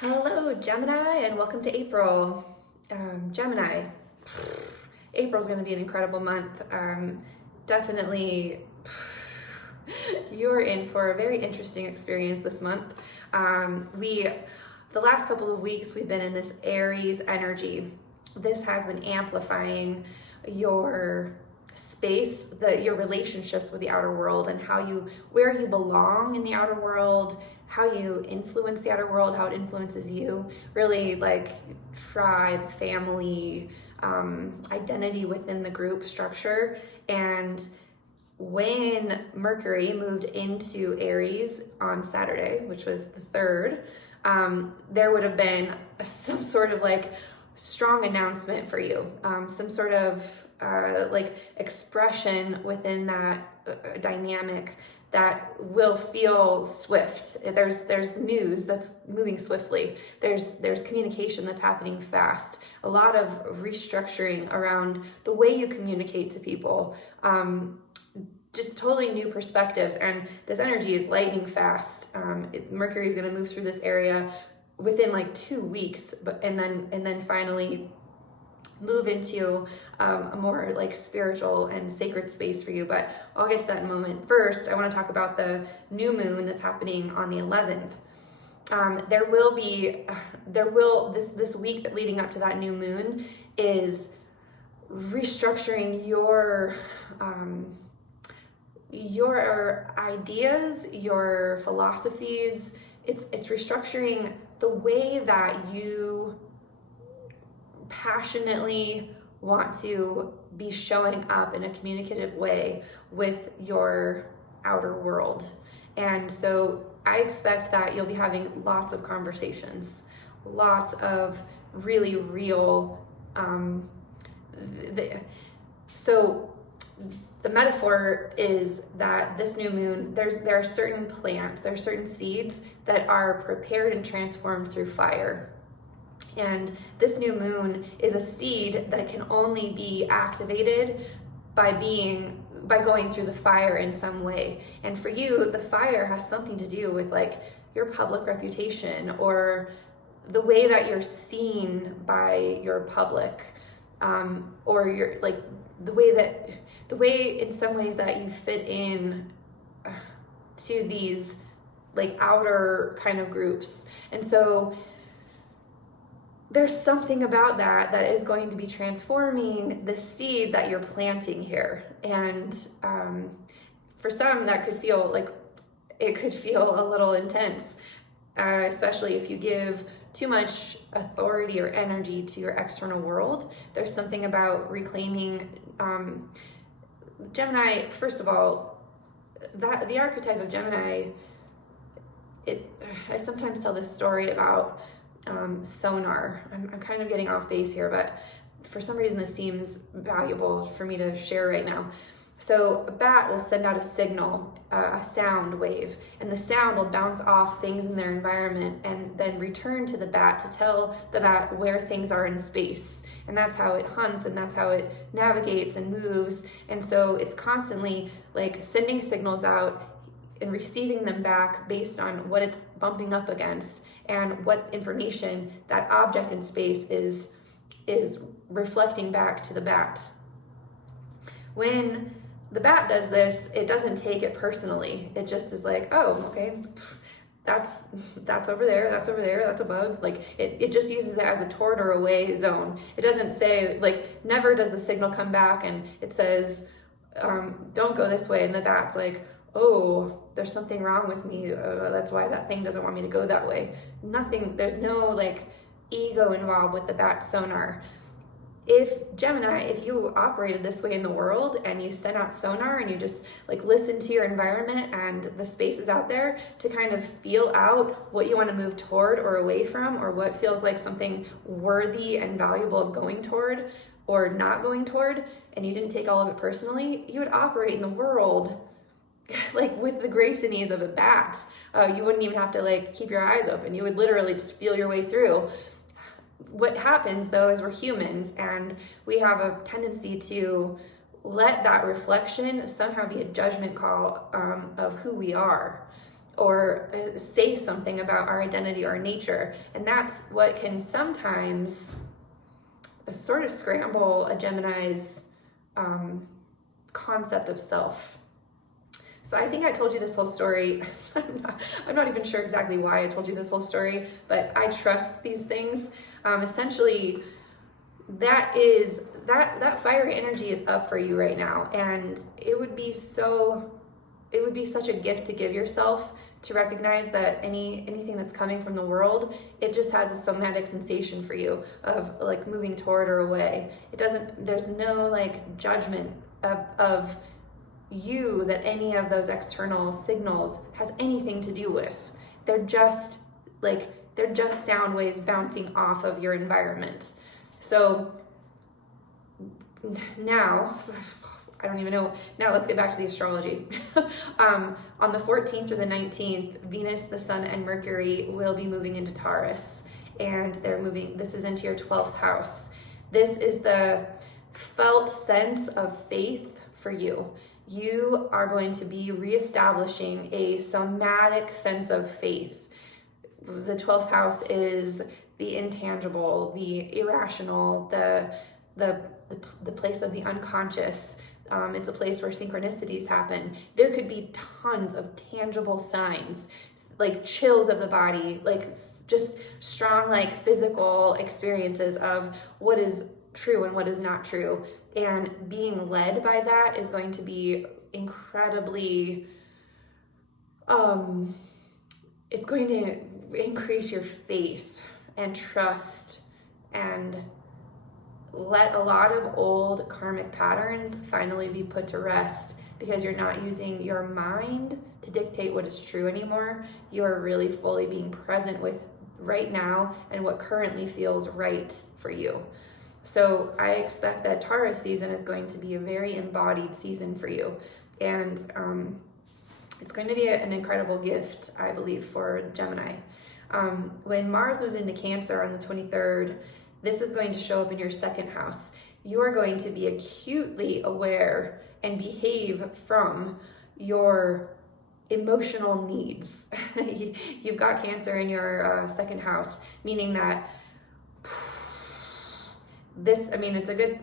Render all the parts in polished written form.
Hello, Gemini, and welcome to April. Gemini, April's going to be an incredible month. Definitely, you're in for a very interesting experience this month. The last couple of weeks, we've been in this Aries energy. This has been amplifying your space, your relationships with the outer world, and where you belong in the outer world, how you influence the outer world, how it influences you, really like tribe, family, identity within the group structure. And when Mercury moved into Aries on Saturday, which was the 3rd, there would have been some sort of like strong announcement for you, some sort of like expression within that dynamic that will feel swift. There's news that's moving swiftly. There's communication that's happening fast. A lot of restructuring around the way you communicate to people. Just totally new perspectives, and this energy is lightning fast. Mercury is going to move through this area within like 2 weeks, and then finally move into a more like spiritual and sacred space for you, but I'll get to that in a moment. First, I want to talk about the new moon that's happening on the 11th. This week leading up to that new moon is restructuring your ideas, your philosophies. It's restructuring the way that you passionately want to be showing up in a communicative way with your outer world. And so I expect that you'll be having lots of conversations, lots of really real, so the metaphor is that this new moon, there are certain plants, there are certain seeds that are prepared and transformed through fire. And this new moon is a seed that can only be activated by going through the fire in some way. And for you, the fire has something to do with like your public reputation, or the way that you're seen by your public, or your like the way in some ways that you fit in to these like outer kind of groups. And so there's something about that is going to be transforming the seed that you're planting here. And for some, that could feel like, it could feel a little intense, especially if you give too much authority or energy to your external world. There's something about reclaiming Gemini. First of all, that the archetype of Gemini, I sometimes tell this story about sonar. I'm kind of getting off base here, but for some reason this seems valuable for me to share right now. So a bat will send out a signal, a sound wave, and the sound will bounce off things in their environment and then return to the bat to tell the bat where things are in space. And that's how it hunts, and that's how it navigates and moves. And so it's constantly like sending signals out and receiving them back based on what it's bumping up against and what information that object in space is reflecting back to the bat. When the bat does this, it doesn't take it personally. It just is like, oh, okay, that's over there, that's over there, that's a bug. Like it just uses it as a toward or away zone. It doesn't say, like, never does the signal come back and it says, don't go this way, and the bat's like, oh, there's something wrong with me. That's why that thing doesn't want me to go that way. Nothing, there's no like ego involved with the bat sonar. If you operated this way in the world and you send out sonar and you just like listen to your environment and the spaces out there to kind of feel out what you want to move toward or away from, or what feels like something worthy and valuable of going toward or not going toward, and you didn't take all of it personally, you would operate in the world like with the grace and ease of a bat. You wouldn't even have to like keep your eyes open. You would literally just feel your way through. What happens though is we're humans, and we have a tendency to let that reflection somehow be a judgment call of who we are, or say something about our identity or nature. And that's what can sometimes sort of scramble a Gemini's concept of self. So I think I told you this whole story. I'm not even sure exactly why I told you this whole story, but I trust these things. Essentially, that fiery energy is up for you right now, and it would be such a gift to give yourself, to recognize that anything that's coming from the world, it just has a somatic sensation for you of like moving toward or away. There's no like judgment of you that any of those external signals has anything to do with. They're just sound waves bouncing off of your environment. So now, I don't even know. Now let's get back to the astrology. On the 14th through the 19th, Venus, the Sun, and Mercury will be moving into Taurus. And this is into your 12th house. This is the felt sense of faith for you. You are going to be reestablishing a somatic sense of faith. The 12th house is the intangible, the irrational, the place of the unconscious. It's a place where synchronicities happen. There could be tons of tangible signs, like chills of the body, like just strong, like physical experiences of what is true and what is not true. And being led by that is going to be incredibly, it's going to increase your faith and trust and let a lot of old karmic patterns finally be put to rest, because you're not using your mind to dictate what is true anymore. You are really fully being present with right now and what currently feels right for you. So I expect that Taurus season is going to be a very embodied season for you. And it's going to be an incredible gift, I believe, for Gemini. When Mars moves into Cancer on the 23rd, this is going to show up in your second house. You are going to be acutely aware and behave from your emotional needs. You've got Cancer in your second house, meaning that it's a good,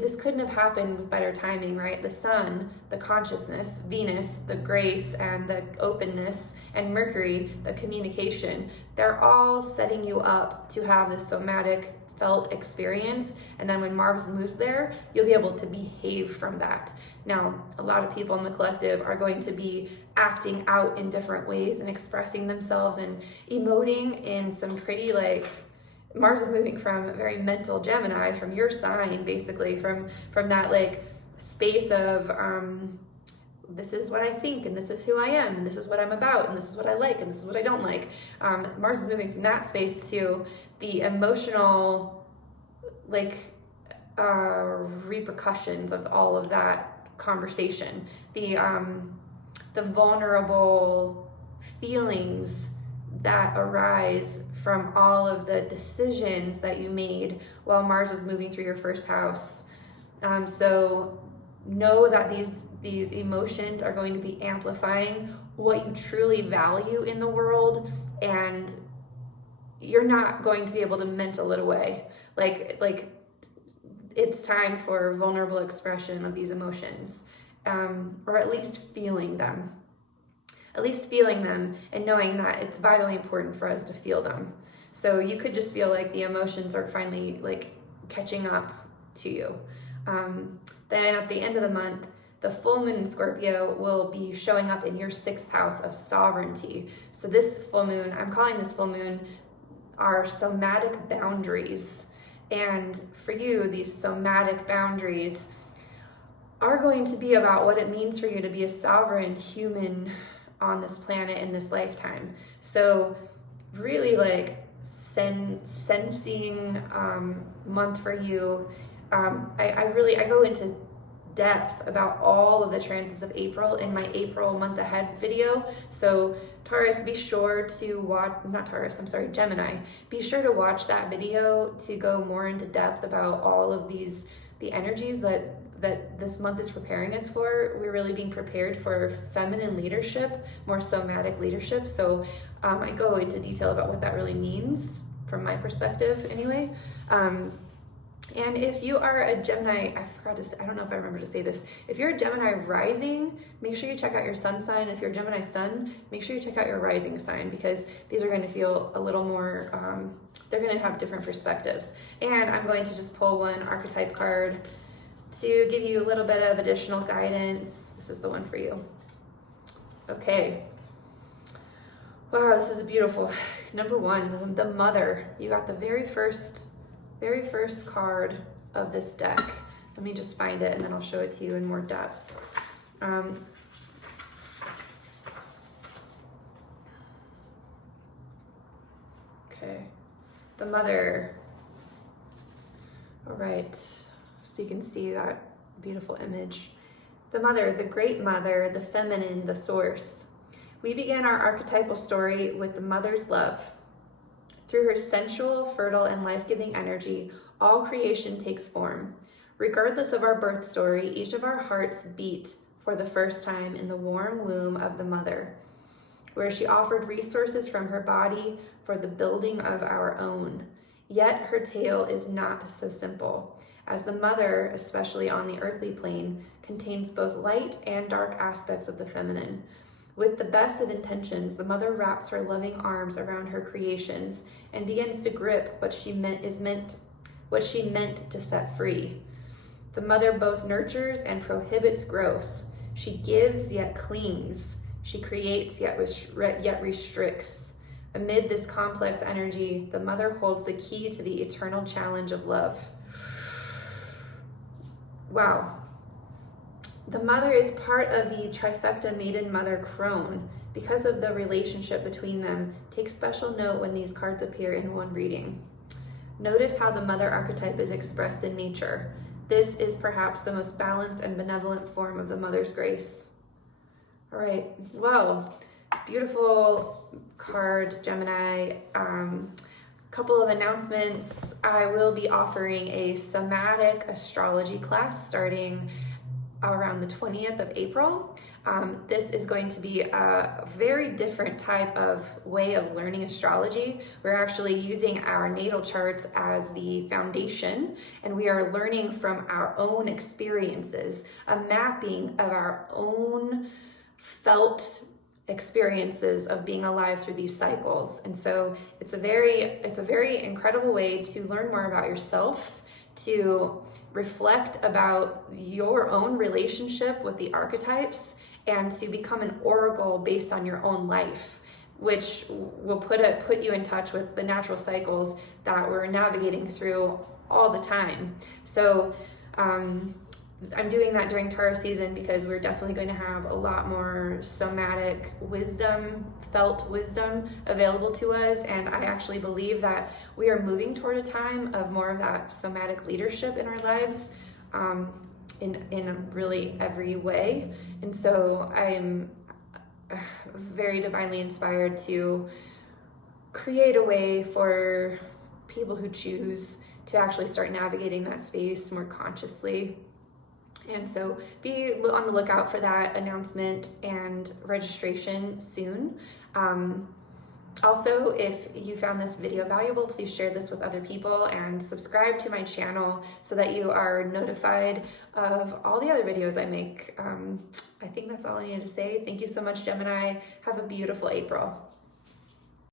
this couldn't have happened with better timing, right? The Sun, the consciousness, Venus, the grace and the openness, and Mercury, the communication, they're all setting you up to have this somatic felt experience. And then when Mars moves there, you'll be able to behave from that. Now, a lot of people in the collective are going to be acting out in different ways and expressing themselves and emoting in some pretty Mars is moving from very mental Gemini, from your sign, basically, from that space of this is what I think, and this is who I am, and this is what I'm about, and this is what I like, and this is what I don't like. Mars is moving from that space to the emotional repercussions of all of that conversation, the vulnerable feelings that arise from all of the decisions that you made while Mars was moving through your first house. So know that these emotions are going to be amplifying what you truly value in the world, and you're not going to be able to mental it away. It's time for vulnerable expression of these emotions, or at least feeling them. And knowing that it's vitally important for us to feel them. So you could just feel like the emotions are finally catching up to you. Then at the end of the month, the full moon in Scorpio will be showing up in your 6th house of sovereignty. So this full moon, I'm calling this full moon our somatic boundaries. And for you, these somatic boundaries are going to be about what it means for you to be a sovereign human on this planet in this lifetime. So really sensing month for you. I go into depth about all of the transits of April in my April month ahead video. So Taurus, be sure to watch, Gemini, be sure to watch that video to go more into depth about all of the energies that that this month is preparing us for. We're really being prepared for feminine leadership, more somatic leadership. So I go into detail about what that really means from my perspective anyway. And if you are a Gemini, I don't know if I remember to say this. If you're a Gemini rising, make sure you check out your sun sign. If you're a Gemini sun, make sure you check out your rising sign, because these are going to feel a little more, they're going to have different perspectives. And I'm going to just pull one archetype card to give you a little bit of additional guidance. This is the one for you. Okay. Wow, this is a beautiful. Number one, the mother. You got the very first card of this deck. Let me just find it and then I'll show it to you in more depth. Okay, the mother. All right, so you can see that beautiful image. The mother, the great mother, the feminine, the source. We began our archetypal story with the mother's love. Through her sensual, fertile, and life-giving energy, all creation takes form. Regardless of our birth story, each of our hearts beat for the first time in the warm womb of the mother, where she offered resources from her body for the building of our own. Yet her tale is not so simple, as the mother, especially on the earthly plane, contains both light and dark aspects of the feminine. With the best of intentions, the mother wraps her loving arms around her creations and begins to grip what she meant to set free. The mother both nurtures and prohibits growth. She gives yet clings. She creates yet restricts. Amid this complex energy, the mother holds the key to the eternal challenge of love. Wow. The mother is part of the trifecta maiden-mother crone. Because of the relationship between them, take special note when these cards appear in one reading. Notice how the mother archetype is expressed in nature. This is perhaps the most balanced and benevolent form of the mother's grace. All right, well, beautiful card, Gemini. Couple of announcements. I will be offering a somatic astrology class starting around the 20th of April. This is going to be a very different type of way of learning astrology. We're actually using our natal charts as the foundation, and we are learning from our own experiences, a mapping of our own felt experiences of being alive through these cycles. And so it's a very incredible way to learn more about yourself, to reflect about your own relationship with the archetypes, and to become an oracle based on your own life, which will put you in touch with the natural cycles that we're navigating through all the time. So I'm doing that during Taurus season because we're definitely going to have a lot more somatic wisdom, felt wisdom available to us. And I actually believe that we are moving toward a time of more of that somatic leadership in our lives, in really every way. And so I'm very divinely inspired to create a way for people who choose to actually start navigating that space more consciously. And so be on the lookout for that announcement and registration soon. Also, if you found this video valuable, please share this with other people and subscribe to my channel so that you are notified of all the other videos I make. I think that's all I need to say. Thank you so much, Gemini. Have a beautiful April.